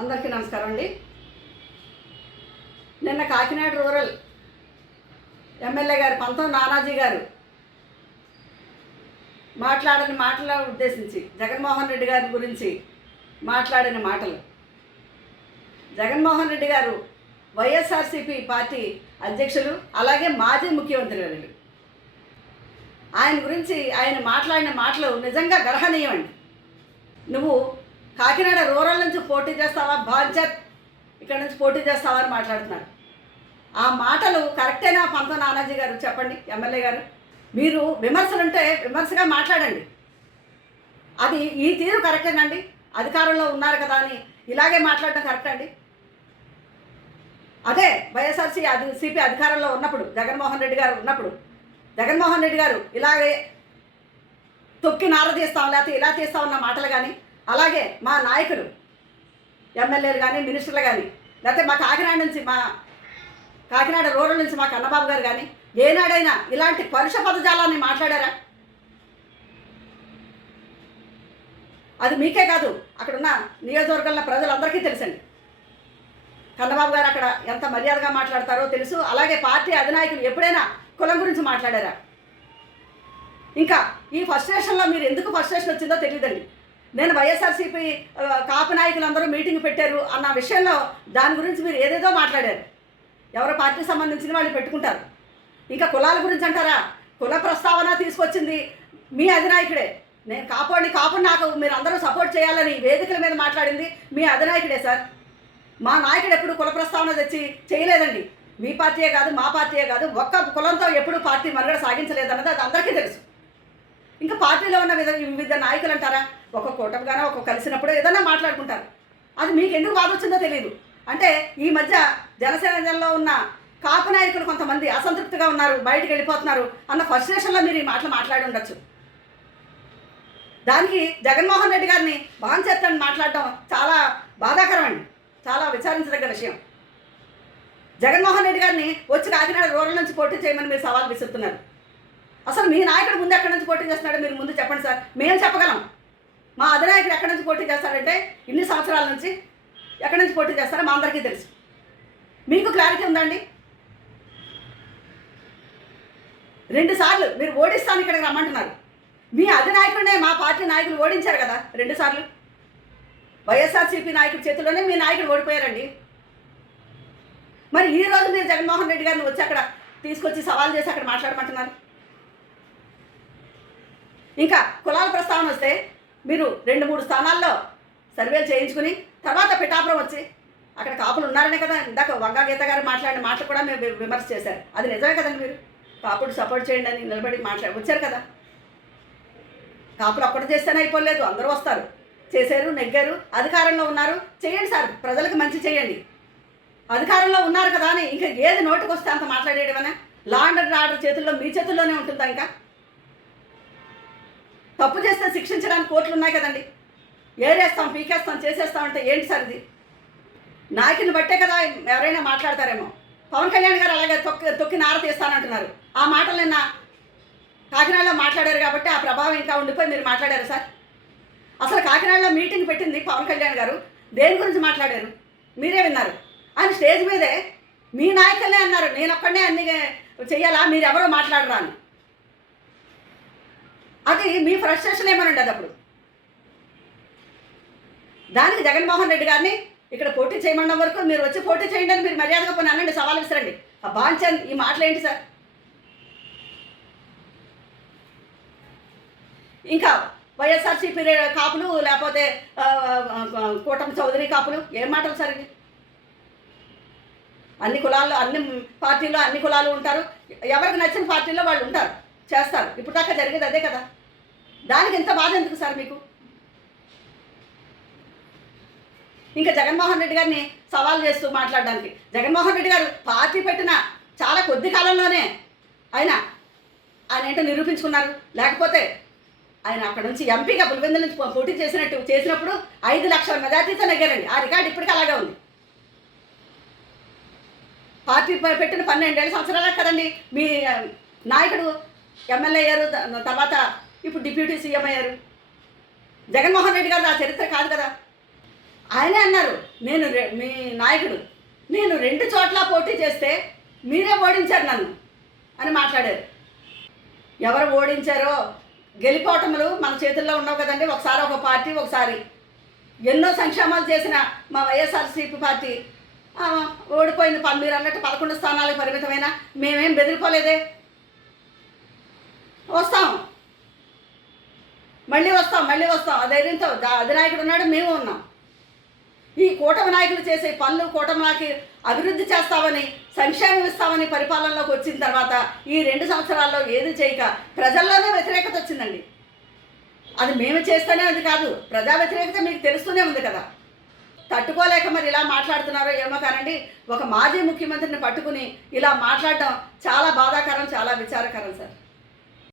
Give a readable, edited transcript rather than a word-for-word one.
అందరికీ నమస్కారం అండి. నిన్న కాకినాడ రూరల్ ఎమ్మెల్యే గారు పంతం నానాజీ గారు మాట్లాడిన మాటల ఉద్దేశించి జగన్మోహన్ రెడ్డి గారి గురించి మాట్లాడిన మాటలు. జగన్మోహన్ రెడ్డి గారు వైఎస్ఆర్సీపీ పార్టీ అధ్యక్షులు, అలాగే మాజీ ముఖ్యమంత్రి గారు. ఆయన గురించి ఆయన మాట్లాడిన మాటలు నిజంగా గర్హనీయం అండి. నువ్వు కాకినాడ రూరల్ నుంచి పోటీ చేస్తావా, బాధ్యత్ ఇక్కడ నుంచి పోటీ చేస్తావా అని మాట్లాడుతున్నారు. ఆ మాటలు కరెక్టేనా పంతం నానాజీ గారు? చెప్పండి ఎమ్మెల్యే గారు. మీరు విమర్శలుంటే విమర్శగా మాట్లాడండి. అది ఈ తీరు కరెక్టేనండి? అధికారంలో ఉన్నారు కదా అని ఇలాగే మాట్లాడటం కరెక్ట్ అండి? అదే సిపి అధికారంలో ఉన్నప్పుడు, జగన్మోహన్ రెడ్డి గారు ఉన్నప్పుడు, జగన్మోహన్ రెడ్డి గారు ఇలాగే తొక్కి నార తీస్తాం లేకపోతే ఇలా తీస్తామన్న మాటలు కానీ, అలాగే మా నాయకులు ఎమ్మెల్యేలు కానీ మినిస్టర్లు కానీ, లేకపోతే మా కాకినాడ రూరల్ నుంచి మా కన్నబాబు గారు కానీ ఏనాడైనా ఇలాంటి పరుష పదజాలాన్ని మాట్లాడారా? అది మీకే కాదు, అక్కడున్న నియోజకవర్గంలో ప్రజలందరికీ తెలుసండి. కన్నబాబు గారు అక్కడ ఎంత మర్యాదగా మాట్లాడతారో తెలుసు. అలాగే పార్టీ అధినాయకులు ఎప్పుడైనా కులం గురించి మాట్లాడారా? ఇంకా ఈ ఫస్ట్రేషన్లో మీరు ఎందుకు ఫస్ట్రేషన్ వచ్చిందో తెలియదండి. నేను వైఎస్ఆర్సీపీ కాపు నాయకులందరూ మీటింగ్ పెట్టారు అన్న విషయంలో దాని గురించి మీరు ఏదేదో మాట్లాడారు. ఎవరో పార్టీకి సంబంధించిన వాళ్ళు పెట్టుకుంటారు. ఇంకా కులాల గురించి అంటారా? కుల ప్రస్తావన తీసుకొచ్చింది మీ అధినాయకుడే. నేను కాపుని నాకు మీరు అందరూ సపోర్ట్ చేయాలని వేదికల మీద మాట్లాడింది మీ అధినాయకుడే సార్. మా నాయకుడు ఎప్పుడు కుల ప్రస్తావన తెచ్చి చేయలేదండి. మీ పార్టీయే కాదు, మా పార్టీయే కాదు, ఒక్క కులంతో ఎప్పుడు పార్టీ మనుగడ సాగించలేదన్నది అది అందరికీ తెలుసు. ఇంకా పార్టీలో ఉన్న వివిధ నాయకులు అంటారా, ఒక కూటమిగానో ఒక కలిసినప్పుడు ఏదైనా మాట్లాడుకుంటారు. అది మీకు ఎందుకు బాధ వచ్చిందో తెలియదు. అంటే ఈ మధ్య జనసేనలో ఉన్న కాపు నాయకులు కొంతమంది అసంతృప్తిగా ఉన్నారు, బయటకు వెళ్ళిపోతున్నారు అన్న ఫ్రస్ట్రేషన్లో మీరు ఈ మాటలు మాట్లాడి ఉండొచ్చు. దానికి జగన్మోహన్ రెడ్డి గారిని బాంచేత్తని మాట్లాడటం చాలా బాధాకరం అండి, చాలా విచారించదగ్గ విషయం. జగన్మోహన్ రెడ్డి గారిని వచ్చి కాకినాడ రూరల్ నుంచి పోటీ చేయమని మీరు సవాల్ విసురుతున్నారు. అసలు మీ నాయకుడు ముందు ఎక్కడి నుంచి పోటీ చేస్తున్నాడో మీరు ముందు చెప్పండి సార్. మేము చెప్పగలం. మా అధినాయకుడు ఎక్కడి నుంచి పోటీ చేస్తాడంటే ఇన్ని సంవత్సరాల నుంచి ఎక్కడి నుంచి పోటీ చేస్తారో మా అందరికీ తెలుసు. మీకు క్లారిటీ ఉందండి? 2 సార్లు మీరు ఓడిస్తాను ఇక్కడికి రమ్మంటున్నారు. మీ అధినాయకుడినే మా పార్టీ నాయకులు ఓడించారు కదా 2 సార్లు. వైఎస్ఆర్సీపీ నాయకుడి చేతుల్లోనే మీ నాయకుడు ఓడిపోయారండి. మరి ఈరోజు మీరు జగన్మోహన్ రెడ్డి గారిని వచ్చి అక్కడ తీసుకొచ్చి సవాల్ చేసి అక్కడ మాట్లాడమంటున్నారు. ఇంకా కులాల ప్రస్తావన వస్తే మీరు 2-3 స్థానాల్లో సర్వేలు చేయించుకుని తర్వాత పిఠాపురం వచ్చి అక్కడ కాపులు ఉన్నారనే కదా ఇందాక వంగా గీత గారు మాట్లాడిన మాటలు కూడా మీరు విమర్శ చేశారు. అది నిజమే కదండి. మీరు కాపుడు సపోర్ట్ చేయండి అని నిలబడి వచ్చారు కదా. కాపులు ఒక్కటి చేస్తేనే అయిపోలేదు, అందరూ వస్తారు. చేశారు, నెగ్గారు, అధికారంలో ఉన్నారు. చేయండి సార్, ప్రజలకు మంచి చేయండి. అధికారంలో ఉన్నారు కదా అని ఇంకా ఏది నోటికి వస్తే అంత మాట్లాడేయడమనే. లా అండ్ ఆర్డర్ చేతుల్లో మీ చేతుల్లోనే ఉంటుందా? ఇంకా తప్పు చేస్తే శిక్షించడానికి కోర్టులు ఉన్నాయి కదండి. ఏరేస్తాం, పీకేస్తాం, చేసేస్తామంటే ఏంటి సార్ ఇది? నాయకుని బట్టే కదా ఎవరైనా మాట్లాడతారేమో. పవన్ కళ్యాణ్ గారు అలాగే తొక్కి నార తీస్తానంటున్నారు. ఆ మాటలు నిన్న కాకినాడలో మాట్లాడారు కాబట్టి ఆ ప్రభావం ఇంకా ఉండిపోయి మీరు మాట్లాడారు సార్. అసలు కాకినాడలో మీటింగ్ పెట్టింది పవన్ కళ్యాణ్ గారు దేని గురించి మాట్లాడారు మీరే విన్నారు. ఆయన స్టేజ్ మీదే మీ నాయకులనే అన్నారు, నేను ఒక్కడనే అన్ని చెయ్యాలా, మీరు ఎవరో మాట్లాడరా అని. అది మీ ఫ్రస్ట్రేషన్ ఏమనండి అది. అప్పుడు దానికి జగన్మోహన్ రెడ్డి గారిని ఇక్కడ పోటీ చేయమన్న వరకు మీరు వచ్చి పోటీ చేయండి అని మీరు మర్యాదగా పోనీ అనండి, సవాల్ విసరండి. ఆ బాంచన్ ఈ మాటలు ఏంటి సార్? ఇంకా వైఎస్ఆర్సీపీ కాపులు లేకపోతే కూటమి చౌదరి కాపులు ఏం మాటలు సార్ ఇది? అన్ని కులాల్లో అన్ని పార్టీల్లో అన్ని కులాలు ఉంటారు. ఎవరికి నచ్చిన పార్టీలో వాళ్ళు ఉంటారు, చేస్తారు. ఇప్పుడు దాకా జరిగేది అదే కదా. దానికి ఎంత బాధ ఎందుకు సార్ మీకు? ఇంకా జగన్మోహన్ రెడ్డి గారిని సవాల్ చేస్తూ మాట్లాడడానికి, జగన్మోహన్ రెడ్డి గారు పార్టీ పెట్టిన చాలా కొద్ది కాలంలోనే ఆయన ఏంటో నిరూపించుకున్నారు. లేకపోతే ఆయన అక్కడ నుంచి ఎంపీగా పులివెందుల నుంచి పోటీ చేసినప్పుడు 5 లక్షల మెజార్టీతో నెగ్గారండి. ఆ రికార్డు ఇప్పటికీ అలాగే ఉంది. పార్టీ పెట్టిన 12 సంవత్సరాలకు కదండి మీ నాయకుడు ఎమ్మెల్యే అయ్యారు, తర్వాత ఇప్పుడు డిప్యూటీ సీఎం అయ్యారు. జగన్మోహన్ రెడ్డి గారు ఆ చరిత్ర కాదు కదా. ఆయనే అన్నారు, మీ నాయకుడు నేను 2 చోట్ల పోటీ చేస్తే మీరే ఓడించారు నన్ను అని మాట్లాడారు. ఎవరు ఓడించారో గెలిపోవటములు మన చేతుల్లో ఉండవు కదండి. ఒకసారి ఒక పార్టీ, ఒకసారి ఎన్నో సంక్షేమాలు చేసిన మా వైఎస్ఆర్సీపీ పార్టీ ఓడిపోయింది. మీరు అన్నట్టు 11 స్థానాలకు పరిమితమైన మేమేం బెదిరిపోలేదే. వస్తాం, మళ్ళీ వస్తాం ఆ ధైర్యంతో అధినాయకుడు ఉన్నాడు, మేము ఉన్నాం. ఈ కూటమి నాయకులు చేసే పనులు, కూటమి నాయకులు అభివృద్ధి చేస్తామని, సంక్షేమం ఇస్తామని పరిపాలనలోకి వచ్చిన తర్వాత ఈ 2 సంవత్సరాల్లో ఏది చేయక ప్రజల్లోనే వ్యతిరేకత వచ్చిందండి. అది మేము చేస్తేనే అది కాదు, ప్రజా వ్యతిరేకత మీకు తెలుస్తూనే ఉంది కదా. తట్టుకోలేక మరి ఇలా మాట్లాడుతున్నారో ఏమో కానండి. ఒక మాజీ ముఖ్యమంత్రిని పట్టుకుని ఇలా మాట్లాడడం చాలా బాధాకరం, చాలా విచారకరం సార్.